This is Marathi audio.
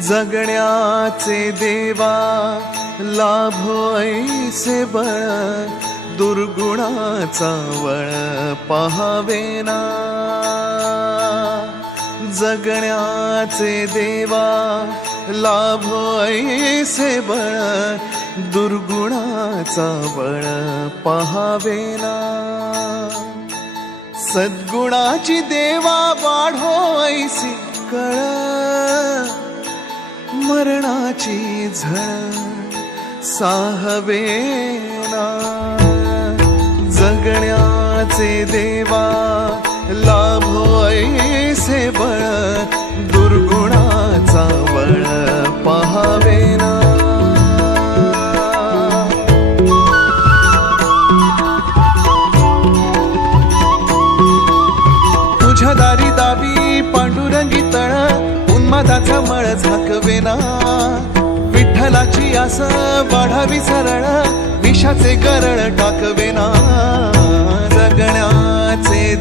जगण्याचे देवा लाभो ऐसे बळ, दुर्गुणाचा वळ पहावेना। जगण्याचे देवा लाभो ऐसे बळ, दुर्गुणाचा बळ पहावेना। सद्गुणाची देवा वाढो ऐसी कळ, मरणाची झळ साहवेना। जगण्याचे देवा लाभो ऐसे बळ, दुर्गुणाचा बळ पहावेना। तुझ्या दारी दावी पांडुरंगी तळ, उन्मादाचा मळ झाकवेना। विठ्ठलाची आस वाढावी सरळ, विषाचे गरळ टाकवेना। जगण्याचे